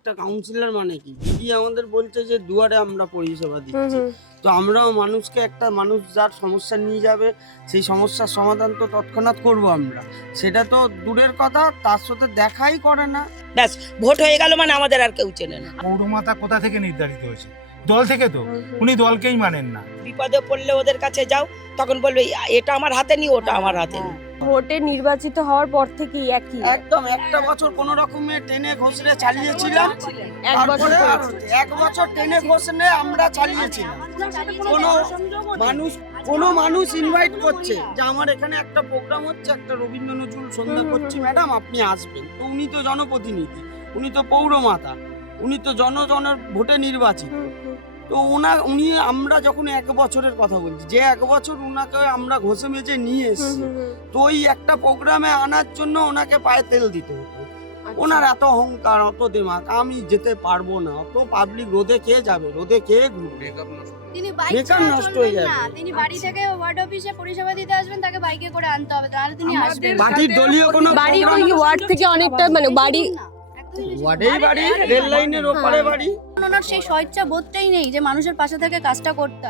একটা কাউন্সিলর মানে কি? দিদি আমাদের বলছে যে দুয়ারে আমরা পরিষেবা দিচ্ছি। তো আমরাও মানুষকে, একটা মানুষ যার সমস্যা নিয়ে যাবে সেই সমস্যার সমাধান তো তৎক্ষণাৎ করব আমরা। সেটা তো দূরের কথা, তার সাথে দেখাই করে না। ব্যাস ভোট হয়ে গেল মানে আমাদের আর কেউ চেনে না। পৌরমাতা কোথা থেকে নির্ধারিত হয়েছে? দল থেকে তো। উনি দলকেই মানেন না। বিপদে পড়লে ওদের কাছে যাও, তখন বলবে এটা আমার হাতে নি, ওটা আমার হাতে নি। ভোটে নির্বাচিত হওয়ার পর থেকেই একই একদম একটা বছর কোনো রকমে টেনে ঘষড়ে চালিয়েছিলাম। এক বছর তারপরে এক বছর টেনে ঘষড়ে আমরা চালিয়েছিলাম। কোনো মানুষ ইনভাইট করছে যে আমার এখানে একটা প্রোগ্রাম হচ্ছে, একটা রবীন্দ্র নজরুল সন্ধ্যা করছি ম্যাডাম, আপনি আসবেন। তো উনি তো জনপ্রতিনিধি, উনি তো পৌরমাতা, উনি তো জনগণের ভোটে নির্বাচিত। তো উনি আমরা যখন এক বছরের কথা বলছি, যে এক বছর উনাকে আমরা ঘষে মেজে নিয়ে এসেছি, তো ওই একটা প্রোগ্রামে আনার জন্য ওনাকে পায়ে তেল দিতে হতো। ওনার এত অহংকার, অত দিমাগ, আমি যেতে পারবো না, অত পাবলিক রোদে খেয়ে যাবে, রোদে খেয়ে ঘুরবে, তিনি বাইক বেকার ছাড়া নষ্ট চলবেন হয়ে যাবে। না। তিনি বাড়ি থেকে ওয়ার্ড অফিসে পরিষেবা দিতে আসবেন, তাকে বাইকে করে আনতে হবে, তাহলে তিনি আসবেন। পার্টির দলীয় কোনো বাড়ি program ওই ওয়ার্ড থেকে অনেকটা মানে বাড়ি না, একদমই বেশি। ওয়ার্ডেই বাড়ি, রেল লাইনের ওপারে বাড়ি। ওনার সেই স্বেচ্ছা বোধটাই নেই যে মানুষের পাশে থেকে কাজটা করতে হয়।